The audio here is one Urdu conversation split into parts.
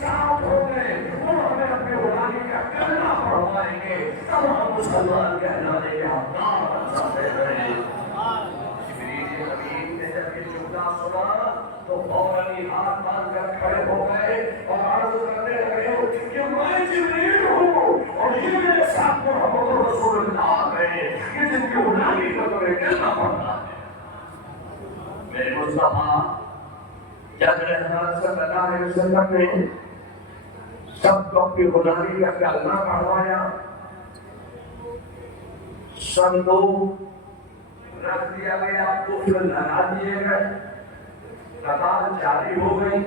ساتھ ہو گئے وہ ہمیں اپنے غلامی کا کلمہ پڑھوائیں گے، تب ہم مسلمان کہلانے کے حقدار بن سکتے ہیں۔ جبریل امین نے جب یہ جملہ سنا تو فوراً ہی ہاتھ باندھ کر کھڑے ہو گئے اور عرض کرنے لگے کہ میں جبریل ہوں اور یہ میرے ساتھ محمد رسول اللہ ہے، یہ جن کی غلامی کا تمہیں کلمہ پڑھنا ہے۔ میرے مصطفیٰ جب رحمت صلی اللہ علیہ وسلم نے سب کو اپنی غلامی کا کلمہ پڑھوایا، صندوق رکھ دیا گیا، قفل لگا دیے گئے، قطار جاری ہو گئی،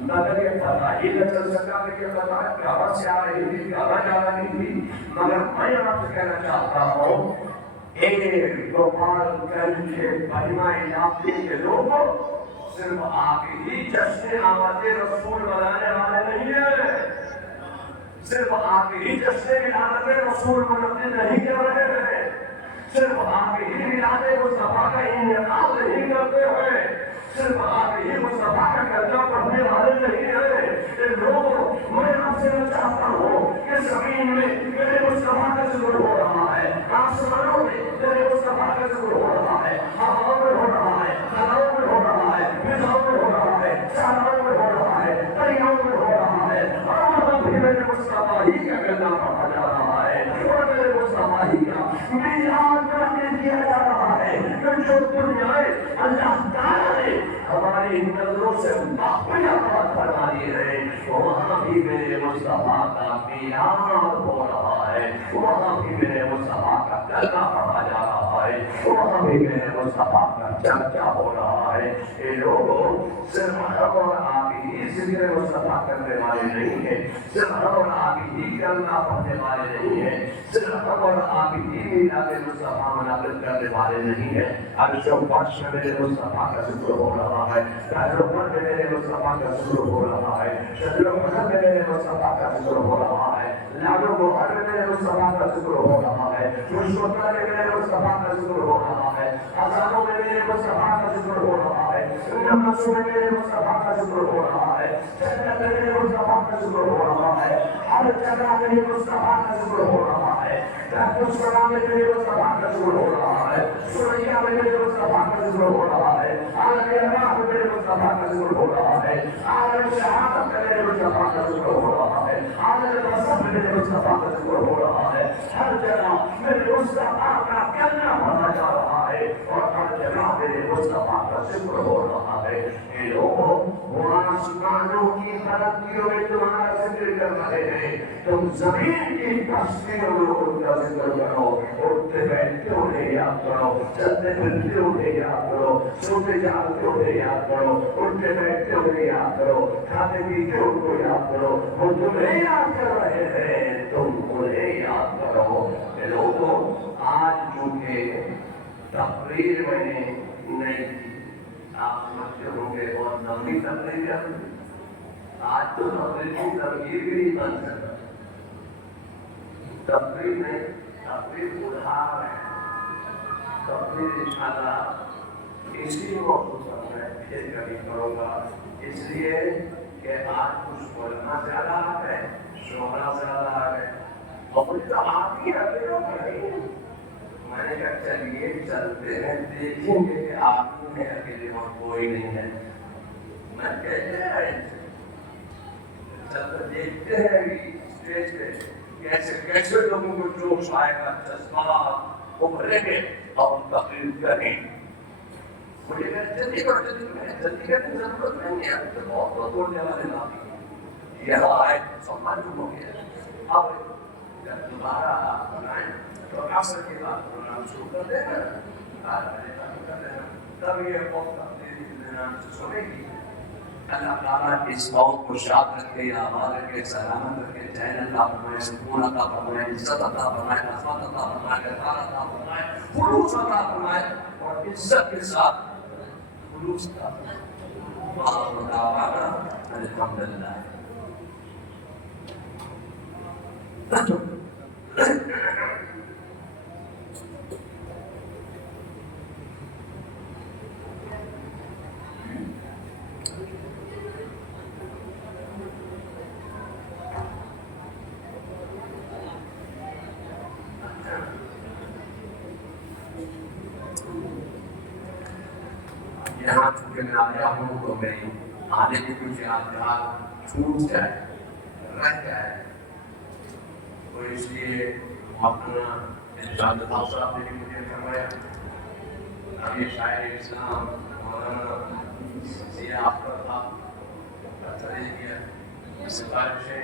مگر یہ پتہ ہی نہ چل سکا کہ یہ قطار کہاں سے آ رہی تھی، کہاں جا رہی تھی۔ مگر میں آپ سے کہنا چاہتا ہوں، ایک گوپال گنج کے بہیما علاقے کے لوگ صرف آپ ہی جشن آمد رسول منانے والے نہیں ہیں، صرف آپ ہی جشن ولادت رسول منعقد نہیں کر رہے ہیں، صرف آپ ہی میلاد مصطفیٰ کا انعقاد نہیں کرتے ہیں، صرف آپ ہی مصطفیٰ کا کلمہ پڑھنے والے نہیں ہیں۔ لوگوں، میں آپ سے چاہتا ہوں کہ زمین میں میرے مصطفیٰ کا ذکر ہو رہا ہے، آسمانوں میں میرے مصطفیٰ کا ذکر ہو رہا ہے، ہواؤں میں ہو رہا ہے، ہواؤں میں ہو رہا ہے، فضاؤں میں ہو رہا ہے، چاروں میں ہو رہا ہے، دریاؤں میں ہو رہا ہے، اور وہاں بھی میرے مصطفیٰ ہی کا کلمہ پڑھا جا رہا ہے، اور میرے مصطفیٰ ہی کا میلاد منعقد کیا جا رہا ہے۔ کہ جو دنیائیں اللہ تعالیٰ نے ہماری نظروں سے محفوظ فرما دی ہے، وہاں بھی میرے مصطفیٰ کا میلاد ہو رہا ہے، وہاں بھی میرے مصطفیٰ کا کلمہ پڑھا جا رہا ہے، وہاں بھی میرے مصطفیٰ کا چرچا ہو رہا ہے۔ یہ لوگوں، صرف ہم اور آپ ہی ذکر مصطفیٰ کرنے والے نہیں ہیں، صرف ہم اور آپ ہی کلمہ پڑھنے والے نہیں ہیں، صرف ہم اور آپ ہی میلاد مصطفیٰ منعقد کرنے والے نہیں ہیں۔ عرش و فرش میں میرے مصطفیٰ کا ذکر ہو رہا ہے، بحر و بر میں میرے مصطفیٰ کا ذکر ہو رہا ہے، شجر و بحر میں میرے مصطفیٰ کا ذکر ہو رہا ہے، لعل و گوہر میں میرے مصطفیٰ کا ذکر ہو رہا ہے، مشوقہ میں میرے مصطفیٰ کا ذکر ہو رہا ہے، خزانوں میں میرے مصطفیٰ کا ذکر ہو رہا ہے، نمسوں میں میرے مصطفیٰ کا ذکر ہو رہا ہے، جنت میں میرے مصطفیٰ کا ذکر ہو رہا ہے، ہر جگہ میرے مصطفیٰ کا ذکر ہو رہا ہے، تحت السلام میں میرے مصطفیٰ کا ذکر ہو رہا ہے، سوریا میں میرے مصطفیٰ کا ذکر ہو رہا ہے، عالم ارواح میں میرے مصطفیٰ کا ذکر ہو رہا ہے، عالم شہادت میں میرے مصطفیٰ کا ذکر ہو رہا ہے، عالم مذہب میں میرے مصطفیٰ کا ذکر ہو رہا ہے، ہر جگہ میرے مصطفیٰ کا کلمہ پڑھا جا رہا ہے، اور ہر جگہ میرے مصطفیٰ کا ذکر ہو رہا ہے۔ اے لوگوں، وہ آسمانوں کی ترقیوں میں تمہارا ذکر کر رہے ہیں، تم زمین کی تصویروں میں ان کا ذکر کرو، اٹھتے بیٹھتے انہیں یاد کرو، چلتے پھرتے انہیں یاد کرو، سوتے جاگتے انہیں یاد کرو، اٹھتے بیٹھتے انہیں یاد کرو، کھاتے پیتے ان کو یاد کرو، وہ تمہیں یاد کر رہے ہیں، تم انہیں یاد کرو۔ اے لوگوں، آج چونکہ تقریر میں نے نہیں کی، آپ سمجھتے ہوں گے بہت لمبی تقریر ہے، آج تو تقریر کی ترغیب بھی نہیں بن سکتا، تقریر نہیں، تقریر ادھار ہے، تقریر انشاءاللہ اسی موضوع پر میں پھر کبھی کروں گا، اس لیے کہ آج کچھ بولنا زیادہ ہے، شہرا زیادہ ہے، اور کچھ تو آپ ہی اکیلوں میں میں نے کہا چلیے چلتے ہیں، دیکھیں گے کہ آپ میں اکیلے اور کوئی نہیں ہے، میں کہتے ہیں جب دیکھتے ہیں اسٹیج پہ کیسے کیسے لوگوں کو جوش آئے گا، جذبات ابھریں گے اور تقریر کریں۔ مجھے جلدی کی ضرورت نہیں ہے، تو بہت بولنے والے لوگ یہ آئے سب معلوم ہو گیا۔ اب جب دوبارہ آپ بنائیں تو عصر کے بعد پروگرام شروع کر دیں گا، تب یہ بہت اپنے سنے گی۔ اللہ تعالیٰ اس قوم کو شاد رکھے، آباد رکھے، سلامت رکھے، چین عطا فرمائے، سکون عطا فرمائے، عزت عطا فرمائے، عظمت عطا فرمائے، اقتدار عطا فرمائے، خلوص عطا فرمائے، اور عزت کے ساتھ خلوص عطا فرمائے۔ وآخر دعوانا الحمدللہ۔ یہاں چونکہ میں آیا ہوں تو میری آنے کی کچھ یادگار چھوٹ جائے رہ جائے، تو اس لیے اپنا ارشاد اللہ صاحب نے بھی مجھے فرمایا، ابھی شاعر اسلام مولانا سیاہ اختر صاحب تقریر کیا، سفارشیں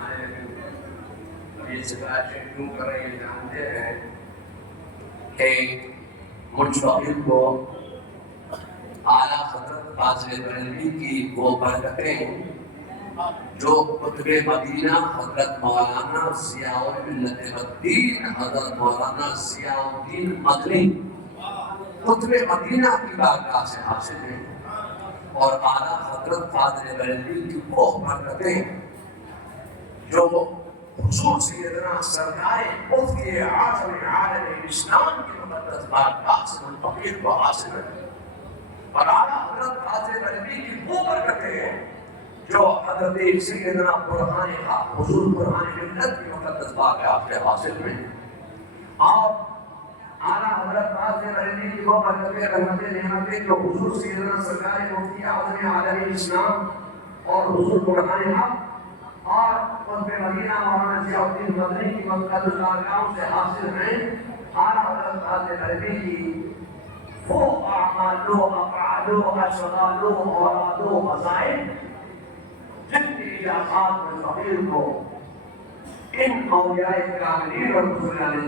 آنے لگی۔ اب یہ سفارشیں کیوں کر رہے ہیں جانتے ہیں کہ منشقل کو اعلیٰ حضرت فاضل بریلوی کی وہ برکتیں جو قطب مدینہ حضرت مولانا ضیاء الملت الدین حضرت مولانا ضیاء الدین مدنی قطب مدینہ کی بارگاہ سے حاصل ہیں، اور اعلیٰ حضرت فاضل بریلوی کی وہ برکتیں جو حضور سیدنا سرکار مفتی اعظم عالم اسلام کی مقدس بارگاہ سے منتقل کو حاصل ہے، اور اعلیٰ حضرت فاضل بریلوی کی وہ برکتیں ہیں جو حضرت سیدنا برہان حق حضور برہان ملت کی مقدس بارگاہ سے حاصل ہوئی، اور اعلیٰ حضرت فاضل بریلوی کی وہ برکتیں رحمتیں نعمتیں جو حضور سیدنا سرکار مفتی اعظم عالم اسلام اور حضور برہان حق اور قطب مدینہ مولانا ضیاء الدین مدنی کی مقدس بارگاہوں سے حاصل ہیں۔ اعلیٰ حضرت فاضل بریلوی کی وہ اعمال و افعال و اشغال و اوراد و وظائف جن کی اجازات میں فقیر کو ان اولیاء کاملین اور رسول اللہ